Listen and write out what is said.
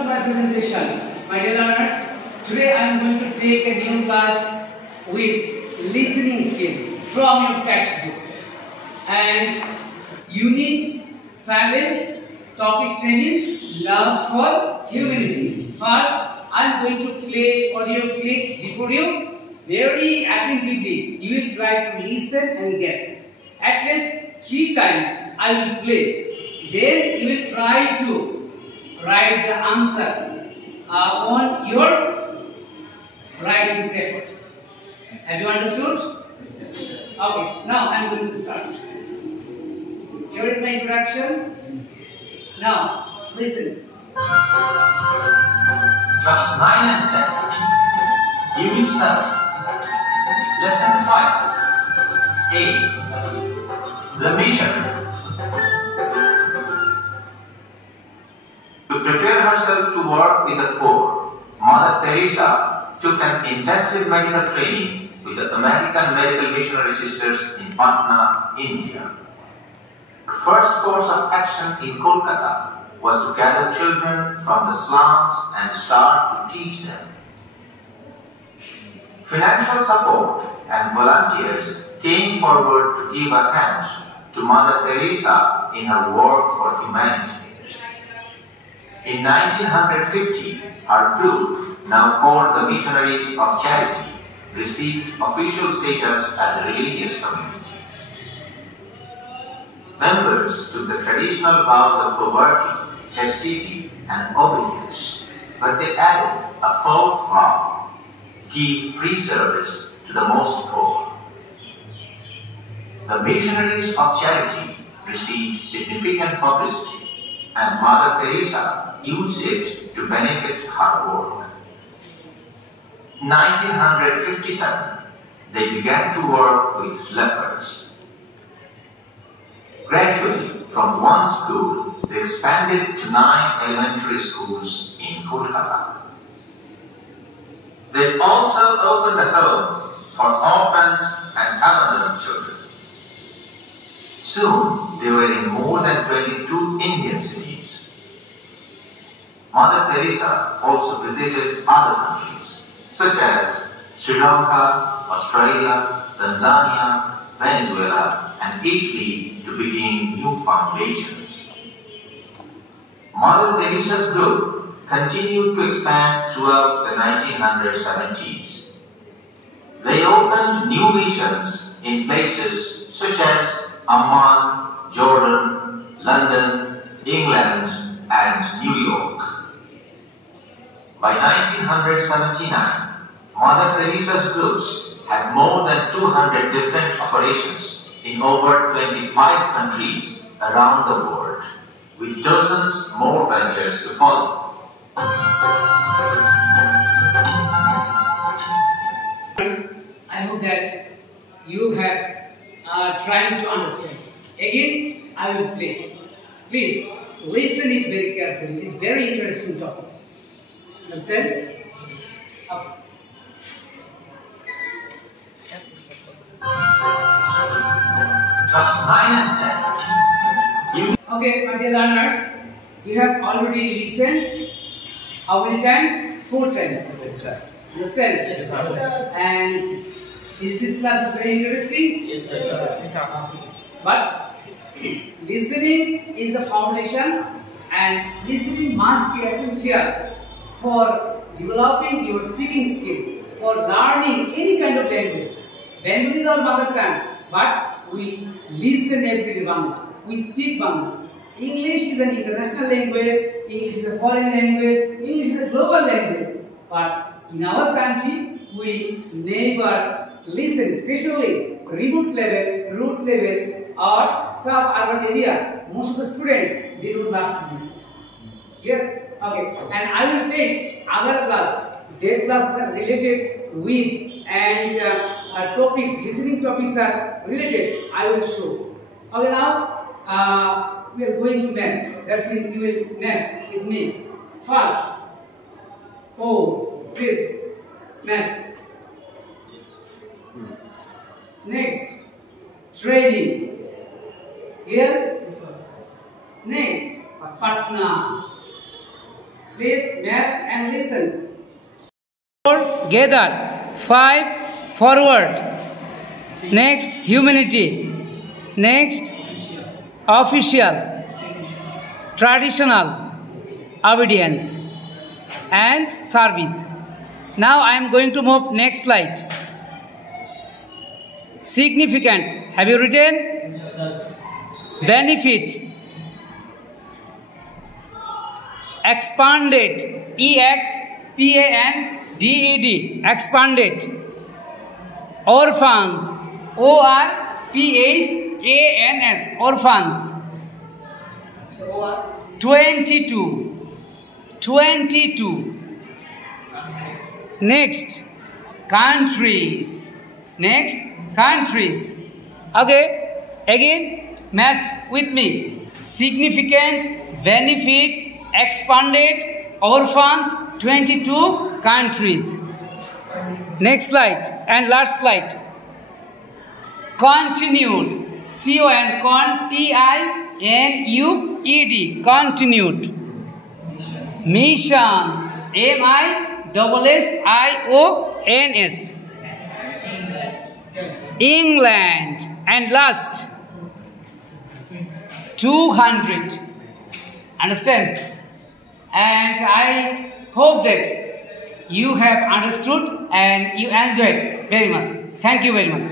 My presentation, my dear learners. Today I am going to take a new class with listening skills from your textbook. And unit 7, topic's name is love for humanity. First, I am going to play audio clips before you. Very attentively, you will try to listen and guess. At least 3 times I will play. Then you will try to write the answer on your writing papers. Have you understood? Okay, now I am going to start. Here is my introduction. Now, listen. Class 9 and 10, Unit 7, Lesson 5, A. The Mission. To prepare herself to work with the poor, Mother Teresa took an intensive medical training with the American Medical Missionary Sisters in Patna, India. Her first course of action in Kolkata was to gather children from the slums and start to teach them. Financial support and volunteers came forward to give a hand to Mother Teresa in her work for humanity. In 1950, her group, now called the Missionaries of Charity, received official status as a religious community. Members took the traditional vows of poverty, chastity, and obedience, but they added a 4th vow: give free service to the most poor. The Missionaries of Charity received significant publicity, and Mother Teresa used it to benefit her work. In 1957, they began to work with lepers. Gradually, from one school, they expanded to 9 elementary schools in Kolkata. They also opened a home for orphans and abandoned children. Soon, they were in more than 22 Indian cities. Mother Teresa also visited other countries, such as Sri Lanka, Australia, Tanzania, Venezuela, and Italy to begin new foundations. Mother Teresa's group continued to expand throughout the 1970s. They opened new missions in places such as Amman, Jordan, London, England, and New York. By 1979, Mother Teresa's groups had more than 200 different operations in over 25 countries around the world, with dozens more ventures to follow. I hope that you have tried to understand. Again, I will play. Please listen it very carefully. It's very interesting topic. Understand? Okay. Class 9 and 10. Okay, my dear learners, you have already listened. How many times? 4 times. Yes, understand? Yes, sir. And is this class very interesting? Yes, sir. But listening is the foundation, and listening must be essential for developing your speaking skill, for learning any kind of language. Bengali is our mother tongue, but we listen every day Bangla. We speak Bangla. English is an international language, English is a foreign language, English is a global language. But in our country, we never listen, especially remote level, root level, or sub-urban area. Most of the students, they don't love to listen. Yeah? Okay. And I will take other class. Their classes are related with, and topics, listening topics are related. I will show. Okay, now we are going to maths. That means you will maths with me. First, please, maths. Next, training. Clear? Next, Patna. Please match and listen. 4 gather. 5 forward. Next humanity. Next official. Traditional. Obedience. And service. Now I am going to move next slide. Significant. Have you written? Benefit. Expanded. EXPANDED. Expanded. Orphans. ORPHANS. Orphans. 22. Next, countries. Okay, again, match with me. Significant, benefit, expanded, orphans, 22 countries. Next slide and last slide. Continued. CONTINUED. Continued. Missions. MISSIONS. England. And last, 200. Understand? And I hope that you have understood and you enjoyed very much. Thank you very much.